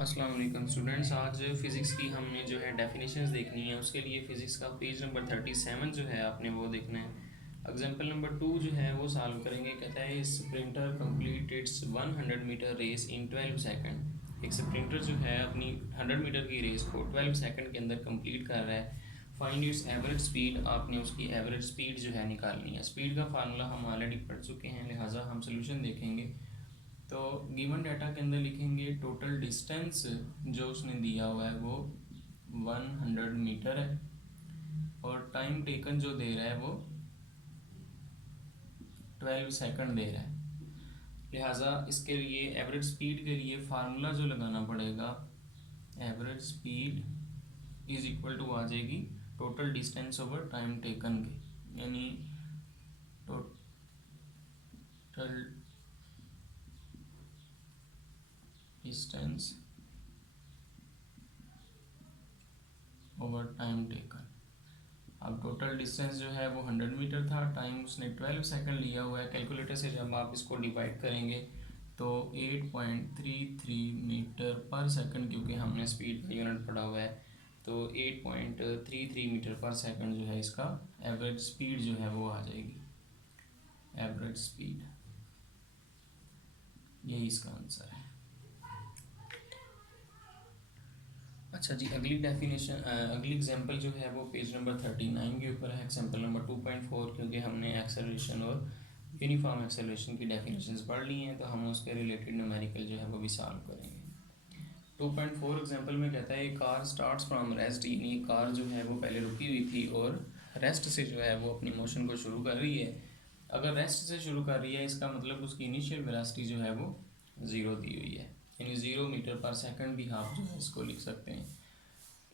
अस्सलाम वालेकुम स्टूडेंट्स। आज फ़िज़िक्स की हमने जो है डेफिनेशंस देखनी है। उसके लिए फ़िज़िक्स का पेज नंबर 37 जो है आपने वो देखना है। एग्जांपल नंबर 2 जो है वो सॉल्व करेंगे। कहता है sprinter complete its 100 metre race in 12 second. एक स्प्रिंटर जो है अपनी 100 मीटर की रेस को 12 सेकंड के अंदर कंप्लीट कर रहा है। Find its average speed. आपने उसकी एवरेज स्पीड जो है निकालनी है। स्पीड का फार्मूला हम ऑलरेडी पढ़ चुके हैं, लिहाजा हम सोल्यूशन देखेंगे। तो गिवन डाटा के अंदर लिखेंगे टोटल डिस्टेंस जो उसने दिया हुआ है वो 100 मीटर है और टाइम टेकन जो दे रहा है वो 12 सेकंड दे रहा है। लिहाजा इसके लिए एवरेज स्पीड के लिए फार्मूला जो लगाना पड़ेगा, average speed is equal to आ जाएगी total distance over time taken के, यानी total distance over time taken. अब टोटल डिस्टेंस जो है वो 100 मीटर था, टाइम उसने 12 सेकंड लिया हुआ है। कैलकुलेटर से जब आप इसको डिवाइड करेंगे तो 8.33 मीटर पर सेकंड, क्योंकि हमने स्पीड का यूनिट पढ़ा हुआ है, तो 8.33 मीटर पर सेकंड जो है इसका एवरेज स्पीड जो है वो आ जाएगी। एवरेज स्पीड, यही इसका आंसर है। अच्छा जी, अगली डेफिनेशन अगली एग्जांपल जो है वो पेज नंबर 39 के ऊपर है। एग्जांपल नंबर 2.4, क्योंकि हमने एक्सेलरेशन और यूनिफॉर्म एक्सेलरेशन की डेफिनेशंस पढ़ ली हैं तो हम उसके रिलेटेड न्यूमेरिकल जो है वो भी सॉल्व करेंगे। 2.4 एग्जांपल में कहता है कार स्टार्ट्स फ्रॉम रेस्ट, यानी कार जो है वो पहले रुकी हुई थी और रेस्ट से जो है वो अपनी मोशन को शुरू कर रही है। अगर रेस्ट से शुरू कर रही है इसका मतलब उसकी इनिशियल वेलोसिटी जो है वो ज़ीरो दी हुई है, यानी 0 मीटर पर सेकंड भी आप जो है इसको लिख सकते हैं।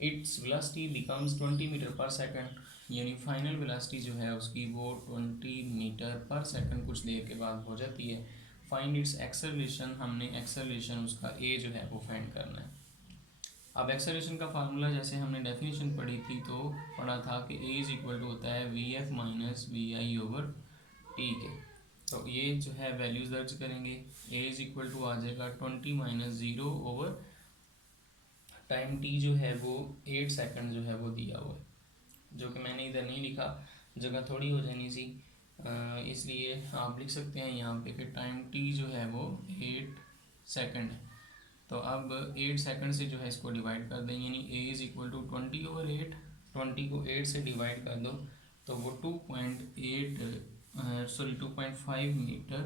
Its velocity becomes 20 metre per second, यानी फाइनल वेलोसिटी जो है उसकी वो 20 मीटर पर सेकंड कुछ देर के बाद हो जाती है। फाइंड इट्स एक्सेलरेशन, हमने एक्सेलरेशन उसका ए जो है वो फाइंड करना है। अब एक्सेलरेशन का फार्मूला जैसे हमने डेफिनेशन पढ़ी थी तो पढ़ा था कि ए इज इक्वल टू होता है V F minus we I over T के। तो ये जो है वैल्यूज़ दर्ज करेंगे। ए इज इक्वल टू आ जाएगा 20 minus zero over time T जो है वो 8 सेकंड जो है वो दिया हुआ है, जो कि मैंने इधर नहीं लिखा, जगह थोड़ी हो जानी सी, इसलिए आप लिख सकते हैं यहाँ पे कि टाइम टी जो है वो 8 सेकंड है। तो अब 8 सेकंड से जो है इसको डिवाइड कर दें, यानी A is equal to 20 over 8। 20 को 8 से डिवाइड कर दो तो वो 2.5 मीटर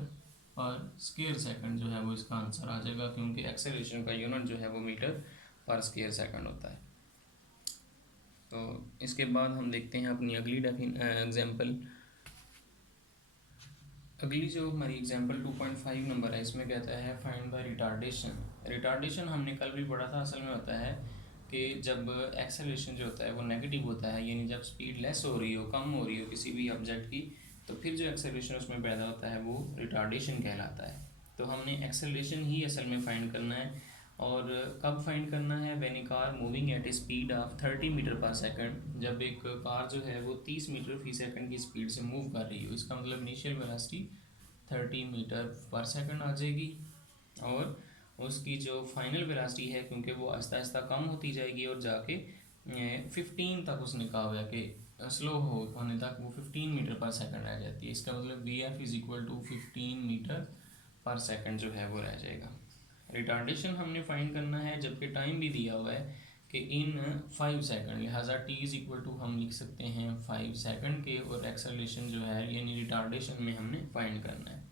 पर स्क्वायर सेकंड जो है वो इसका आंसर आ जाएगा, क्योंकि एक्सेलरेशन का यूनिट जो है वो मीटर पर स्क्वायर सेकंड होता है। तो इसके बाद हम देखते हैं अपनी अगली एग्जांपल। अगली जो हमारी एग्जांपल 2.5 नंबर है, इसमें कहता है फाइंड द रिटार्डेशन। रिटार्डेशन हमने कल भी पढ़ा था। असल में होता है कि जब एक्सेलरेशन जो होता है वो नेगेटिव होता है, यानी जब स्पीड लेस हो रही हो, कम हो रही हो किसी भी ऑब्जेक्ट की, तो फिर जो एक्सेलरेशन उसमें पैदा होता है वो रिटार्डेशन कहलाता है। तो हमने एक्सेलरेशन ही असल में फाइंड करना है। और कब फाइंड करना है? When a car moving at a speed of 30 metre per second, जब एक कार जो है वो 30 मीटर फी सेकंड की स्पीड से मूव कर रही हो। इसका मतलब initial velocity 30 metre per second आ जाएगी और उसकी जो फाइनल वेलोसिटी है, क्योंकि वो आहिस्ता आहिस्ता कम होती जाएगी और जाके 15 तक उसने कहा हुआ है कि स्लो होने तक वो 15 मीटर पर सेकंड रह जाती है। इसका मतलब V F is equal to 15 metre per second जो है वो रह जाएगा। रिटार्डेशन हमने फाइंड करना है जबकि टाइम भी दिया हुआ है कि इन 5 सेकंड, लिहाजा टी इज़ इक्वल टू हम लिख सकते हैं 5 सेकंड के, और एक्सेलरेशन जो है यानी रिटार्डेशन में हमने फाइंड करना है।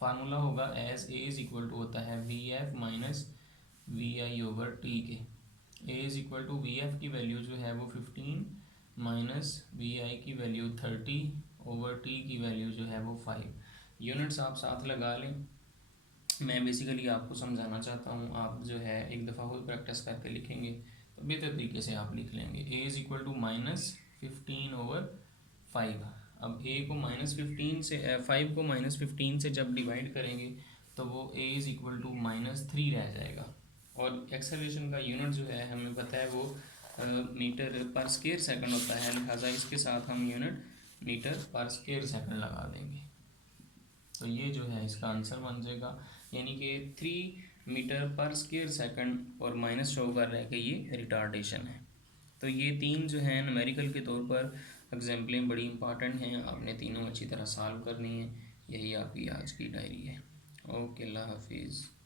फार्मूला होगा as a is equal to होता है V F minus we I over T के। A is equal to v f की वैल्यू जो है वो 15 माइनस वी आई की वैल्यू 30 ओवर टी की वैल्यू जो है वो 5। यूनिट्स आप साथ लगा लें। मैं बेसिकली आपको समझाना चाहता हूँ, आप जो है एक दफ़ा खुद प्रैक्टिस करके लिखेंगे तो बेहतर तरीके से आप लिख लेंगे। A is equal to -15 over 5। अब ए को -15 से 5 को -15 से जब डिवाइड करेंगे तो वो ए इज़ इक्वल टू -3 रह जाएगा। और एक्सेलरेशन का यूनिट जो है हमें पता है वो मीटर पर स्क्वायर सेकंड होता है, लिहाजा इसके साथ हम यूनिट मीटर पर स्क्वायर सेकंड लगा देंगे। तो ये जो है इसका आंसर बन जाएगा, यानी कि 3 मीटर पर स्क्वायर सेकंड और माइनस शो कर रहा है कि ये रिटार्डेशन है। तो ये तीन जो है न्यूमेरिकल के तौर पर एग्जाम्पलें बड़ी इंपॉर्टेंट हैं, आपने तीनों अच्छी तरह सॉल्व करनी है। यही आपकी आज की डायरी है। ओके, अल्लाह हाफिज़।